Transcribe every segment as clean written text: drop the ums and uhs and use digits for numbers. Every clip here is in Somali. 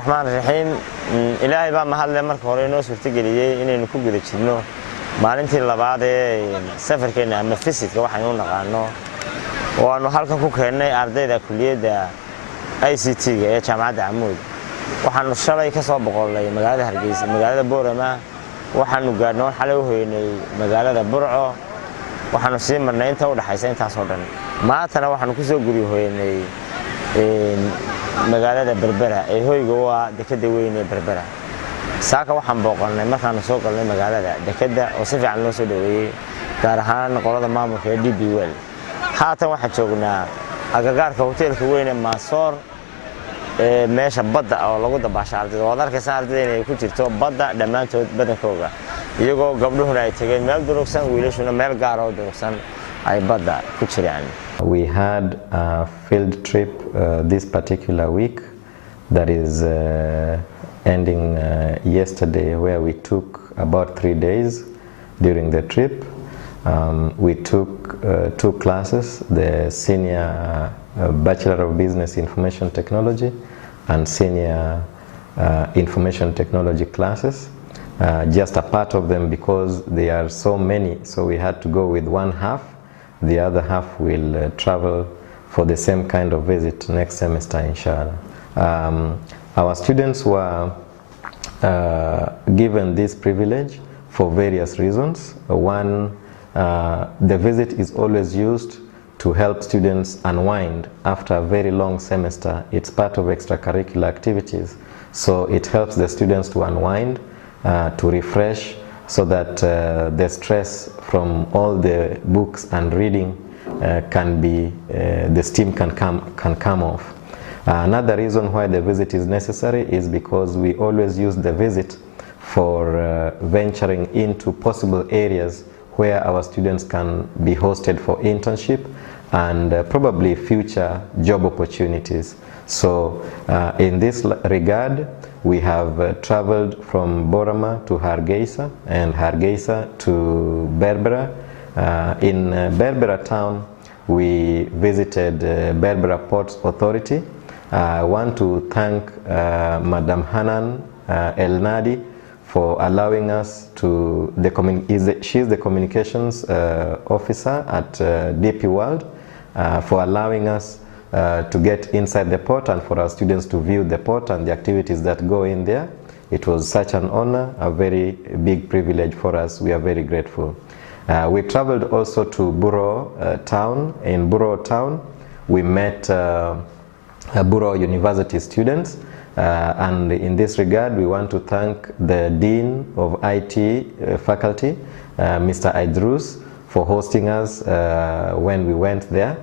الرحمن الرحيم إلهي بقى محل مركز هورينو سورتجليه إنه نكون جد شدنو maalintii labaad ee safarkeena ama fisidka waxaan u naqaano waanu halkan ku keenay ardayda kulliyadda ICT-ga ee jaamacadda Amood waxaanu shalay ka soo boqolay magaalada Hargeysa magaalada Boorama waxaanu gaadhnay xalay u hoynay magaalada Burco waxaanu sii marnay inta u dhaxaysa intaas oo dhan maantana waxaanu ku soo guri hoynay magaalada Berbera ee hoyga waa dekada weyn ee Berbera saaka waxaan booqanay markaan soo galnay magaalada dekada oo si fiican loo soo dhaweeyay gaar ahaan qolada maamulka ee DP World haatan waxaan joognaa agagaarka hoteelka weyn ee Mansoor ee meesha badda oo lagu dabaasho ardayda oo arkaysan ardayda inay ku jirto badda dhamaantood badankooda iyagoo gabdhuhuna ay tageen meel durugsan wiilashuna meel gaar ah oo durugsan ay badda ku jiraan. We had a field trip this particular week that is ending yesterday, where we took about 3 days during the trip. We took 2 classes, the senior Bachelor of Business Information Technology and senior Information Technology classes. Just a part of them because there are so many, so we had to go with one half. The other half will travel for the same kind of visit next semester, inshallah. Our students were given this privilege for various reasons. One, the visit is always used to help students unwind after a very long semester. It's part of extracurricular activities. So it helps the students to unwind, to refresh, so that the stress from all the books and reading the steam can come off. Another reason why the visit is necessary is because we always use the visit for venturing into possible areas where our students can be hosted for internship and probably future job opportunities. So in this regard, we have traveled from Borama to Hargeisa and Hargeisa to Berbera. In Berbera town, we visited Berbera Ports Authority. I want to thank Madam Hanan El Nadi for allowing us to, she is the communications officer at DP World, for allowing us to get inside the port and for our students to view the port and the activities that go in there. It was such an honor, a very big privilege for us. We are very grateful. We traveled also to Buro town. In Buro town, we met Buro University students, and in this regard we want to thank the Dean of IT faculty, Mr. Idrus, for hosting us when we went there.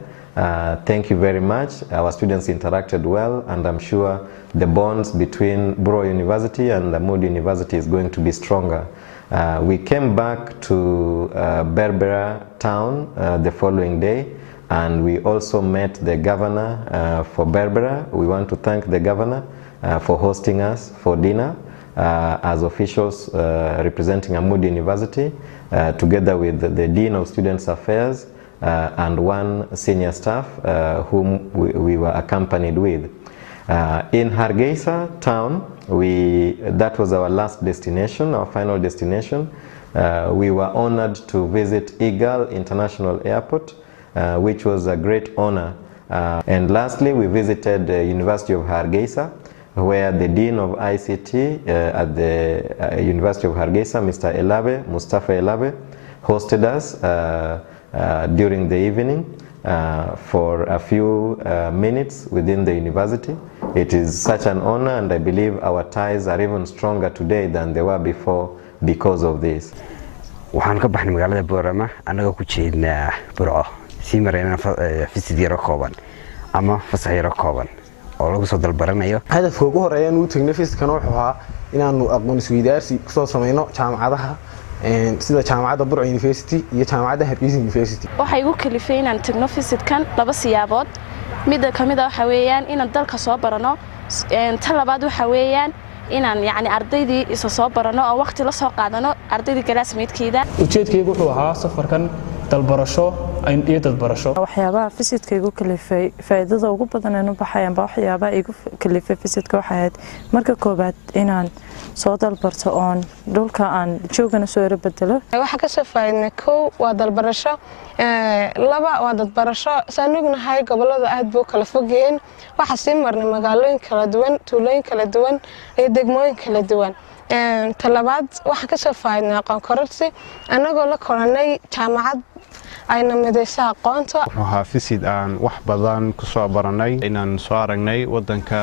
Thank you very much. Our students interacted well, and I'm sure the bonds between Buro University and Amood University is going to be stronger. We came back to Berbera town the following day, and we also met the governor for Berbera. We want to thank the governor for hosting us for dinner as officials representing Amood University, together with the Dean of Students Affairs and one senior staff whom we were accompanied with. In Hargeisa town, that was our last destination, our final destination. We were honored to visit Igal International Airport, which was a great honor. And lastly, we visited the University of Hargeisa, where the Dean of ICT at the University of Hargeisa, Mr. Elabe, Mustafa Elabe, hosted us during the evening for a few minutes within the university. It is such an honor, and I believe our ties are even stronger today than they were before because of this. waxaan ka baxnay magaalada Boorama anaga ku jeednaa Burco si marayna fisid yaro kooban ama fasax yaro kooban oo lagu soo dalbaranayo. hadafka ugu horeeya inuu tagnay fisidkan wuxuu ahaa inaanu aqoon isweydaarsi ku soo sameeyno jaamacadaha sida jaamacadda Burco University iyo jaamacadda Hargeysa University. waxay ugu kalifay inaan tagno fisidkan laba siyaabood mid ka mid ah waxa weeyaan inaan dalka soo barano tan labaad waxa weeyaan inaan yani ardaydii isa soo barano oo waqti la soo qaadano ardaydii classmate-keeda. ujeedkaygu wuxuu ahaa safarkan dalbarasho iyo dad barasho. waxyaabaha fisidka igu kalifay faa'iidada ugu badan ee u baxayaan baa waxyaabaha igu kalifay fisidka waxa ahayd marka koobaad inaan soo dalbarto oon dhulka aan joogana soo yara bedelo. waxa ka soo faa'iidnay kow waa dalbarasho laba waa dad barasho saan ognahay gobolada aad buu kala fogeen waxa sii marnay magaalooyin kala duwan tuulooyin kala duwan iyo degmooyin kala duwan talabaad waxa ka soo faa'iidnay aqoon kororsi anagoo la kolanay jaamacad ayna midaysa aqoonta waxa fisid aan wax badan ku soo baranay inaan soo aragnay wadanka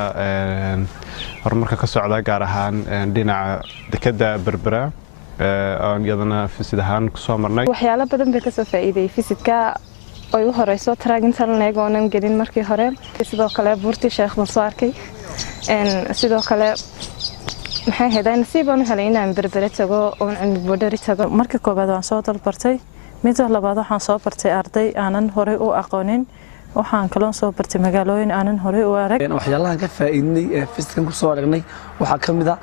horumarka ka socda gaar ahaan dhinaca dekada Berbera aan yadana fisid ahaan ku soo marnay waxyaalo badan bay ka soo faa'iiday fisidka oo u horeyso traagintan leegoonan gelin markii hore sidoo kale buurtii Sheekh Masaarkay sidoo kale maxay heeday nasiibaan u helay inaan Berbera tago oo aan boodari tago markii koobaad waan soo dalbartay midda labaad waxaan soo bartay arday aanan hore u aqoonin waxaan kaloo soo bartay magaalooyin aanan hore u arag waxyaalaha ka faa'iidnay ee fisidkan ku soo aragnay waxa kamid ah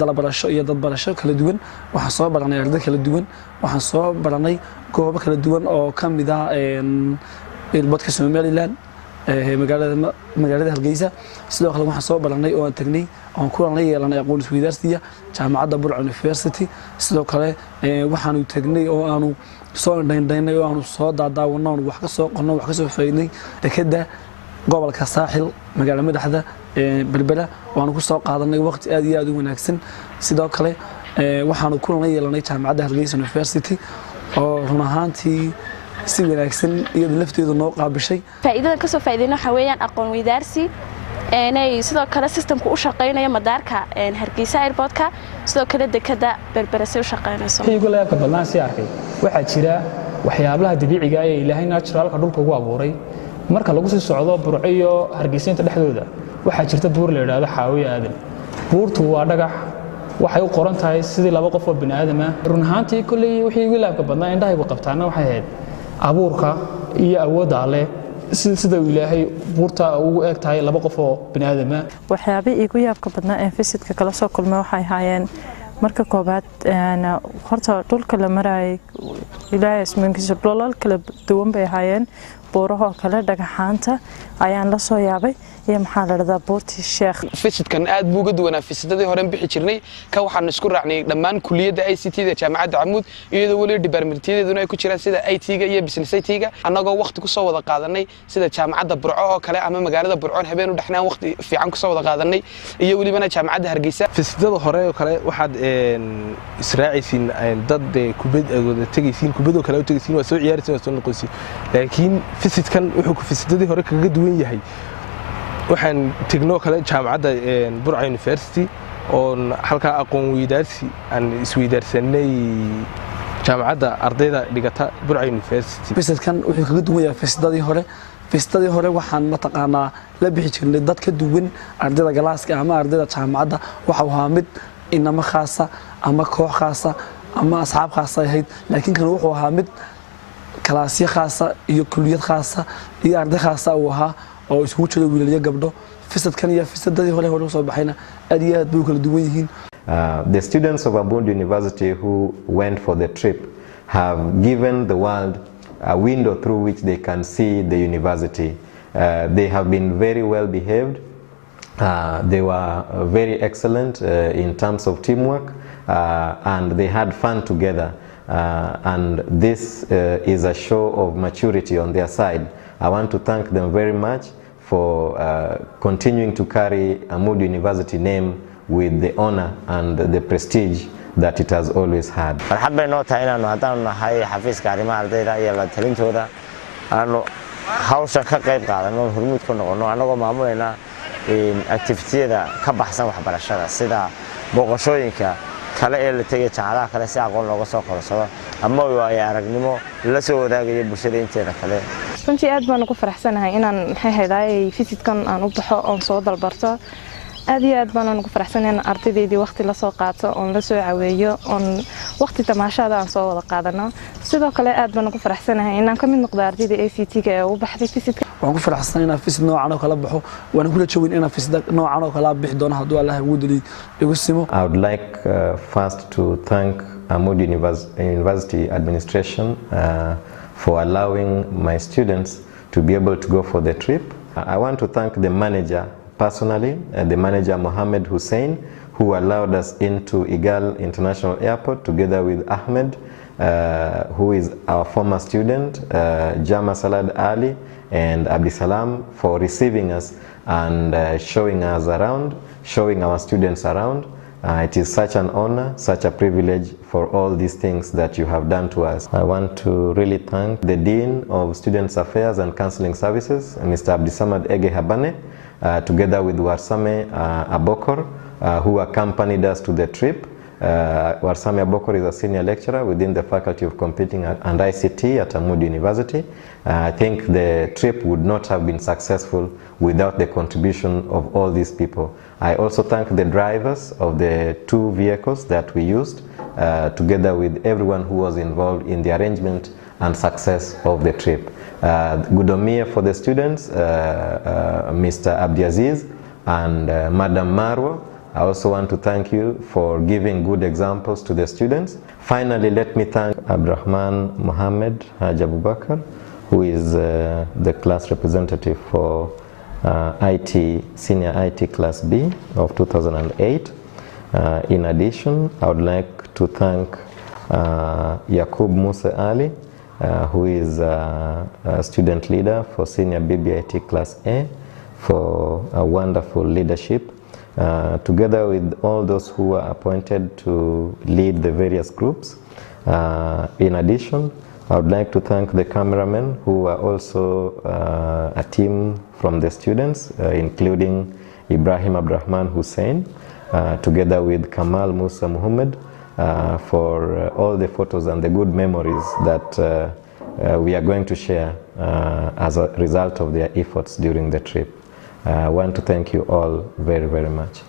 dalbarasho iyo dad barasho kala duwan waxaan soo baranay arday kala duwan waxaan soo baranay goobo kala duwan oo kamid ah badka Somaliland magaalada Hargeysa sidoo kale waxaan soo baranay oo aan tagnay aan ku yeelanay aqoon isweydaarsiga jaamacadda Burco University sidoo kale waxaanu tagnay oo aanu soo dhaynay oo aanu soo daadaawanay wax ka soo qornay wax ka soo faa'iidnay dekada gobolka Saaxil magaalada madaxda Berbera waanu ku soo qaadanay waqti aad iyo aad u wanaagsan sidoo kale waxaanu ku yeelanay jaamacadda Hargeysa University oo run ahaantii si wanaagsan iyada lafteedu noo qaabishay faa'iidada ka soo faa'iideyna waxa weeyaan aqoon weydaarsi inay sidoo kale systemku u shaqeynayo madaarka Hargeysa airportka sidoo kale dekada Berbera si u shaqeynayso iyagu leebka badnaan si arkay waxa jira waxyaabaha dabiiciga ah ee Ilaahay naturalka dhulka ugu abuuray marka lagu sii socdo Burco iyo Hargeysa inta dhexdooda waxa jirta buur la yiraahdo Xaawiye Aadan buurtu waa dhagax waxay u qoran tahay sidii laba qof oo bini'aadam ah run ahaantii kulli wixii igu leebka badnaan indhahaygu qabtaana waxay ahayd abuurka iyo awoodda Alle sida Ilaahay buurta ugu eeg tahay laba qof oo bini'aadam ah waxyaabo igu yaabka badnaa ee fisidka kala soo kulmay waxay hayeen marka koobaad horta dhulka la maray Ilaahay ismiinkiisa dhulal kala duwan bay hayeen buuraha kala dhagaxaanta ayaan la soo yaabay iyo maxaa la radaa buurtii Sheekh fisidkan aad buu uga duwanaa fisidadii hore bixi jirnay ka waxaan isku raacnay dhammaan kuliyada ICT-da jaamacadda Camuud iyadoo wali departmentiyaduna ay ku jiraan sida IT-ga iyo business IT-ga anagoo waqti ku soo wada qaadanay sida jaamacadda Burco oo kale ama magaalada Burco habeen u dhaxnaan waqti fiican ku soo wada qaadanay iyo walibana jaamacadda Hargeysa fisidada hore oo kale waxaad israacaysiin dad kubad wada tagaysiin kubadoo kale u tagaysiin waa soo ciyaaraysiin soo noqonaysiin laakiin fisidkan wuxuu ku fisidadii hore kaga duwan yahay waxaan tagnoo kale jaamacadda Burco University oo halka aqoon weydaarsi aan isweydaarsanay jaamacadda ardayda dhigata Burco University fisidkan wuxuu kaga duwan yahay fisidadii hore waxaan mataqaanaa la bixi jirnay dad ka duwan ardayda galaaska ama ardayda jaamacadda waxa uu ahaa mid inama khaasa ama koox khaasa ama asxaab khaasa ahayd laakiin kan wuxuu ahaa mid kalaasyo khaasa iyo kuliyad khaasa iyo arday khaasa uu ahaa oo isku jiro wiilal iyo gabdho fisadkan iyo fisadadii hore soo baxayna aad iyo aad bay kala duwan yihiin The students of Abund University who went for the trip have given the world a window through which they can see the university. They have been very well behaved. They were very excellent in terms of teamwork and they had fun together. And this is a show of maturity on their side. I want to thank them very much for continuing to carry Abund University name with the honor and the prestige that it has always had. farxad bay noo tahay inaanu haddaan nahay xafiiska arrimaha ardayda iyo la talintooda aanu hawsha ka qayb qaadano hormuud ku noqono anagoo maamulayna activity-yada ka baxsan waxbarashada sida booqashooyinka kale ee la tagay jaamacadaha kale si aqoon looga soo korsado ama waayo aragnimo la soo wadaagayo bulshada inteeda kale runtii aad baan ugu faraxsanahay inaan maxay hayday fisidkan aan u baxo oo soo dalbarto aad iyo aad baan ugu faraxsanahay in ardaydeedii waqti la soo qaato oo la soo caweeyo oo waqti tamaashada aan soo wada qaadano sidoo kale aad baan ugu faraxsanahay inaan ka mid noqdo ardayda ACT-ga ee u baxday fisidka waan ku faraxsanahay inaan fisid noocan oo kala baxo waan ku rajooyin inaan fisid noocan oo kala bixi doono haddii Allah ugu daliyo igu simo I would like first to thank Abund University administration for allowing my students to be able to go for the trip. I want to thank the manager personally, the manager Mohammed Hussein, who allowed us into Igal International Airport together with Ahmed, who is our former student, Jama Salad Ali and Abdisalam, for receiving us and showing us around, showing our students around. It is such an honor, such a privilege for all these things that you have done to us. I want to really thank the Dean of Students Affairs and Counseling Services, Mr. Abdisamad Ege Habane, together with Warsame Abokor, who accompanied us to the trip. Warsame Abokor is a senior lecturer within the Faculty of Computing and ICT at Ahmad University. I think the trip would not have been successful without the contribution of all these people. I also thank the drivers of the 2 vehicles that we used, together with everyone who was involved in the arrangement and success of the trip. Gudomia for the students, Mr. Abdiaziz and Madam Marwa. I also want to thank you for giving good examples to the students. Finally, let me thank Abdurrahman Mohammed Haj Abubakar, who is the class representative for IT, Senior IT Class B of 2008. In addition, I would like to thank Yaqub Musa Ali, who is a student leader for Senior BBIT Class A, for a wonderful leadership, together with all those who were appointed to lead the various groups. In addition, I would like to thank the cameramen, who are also a team from the students, including Ibrahim Abdurrahman Hussein, together with Kamal Musa Muhammad, for all the photos and the good memories that we are going to share as a result of their efforts during the trip. I want to thank you all very, very much.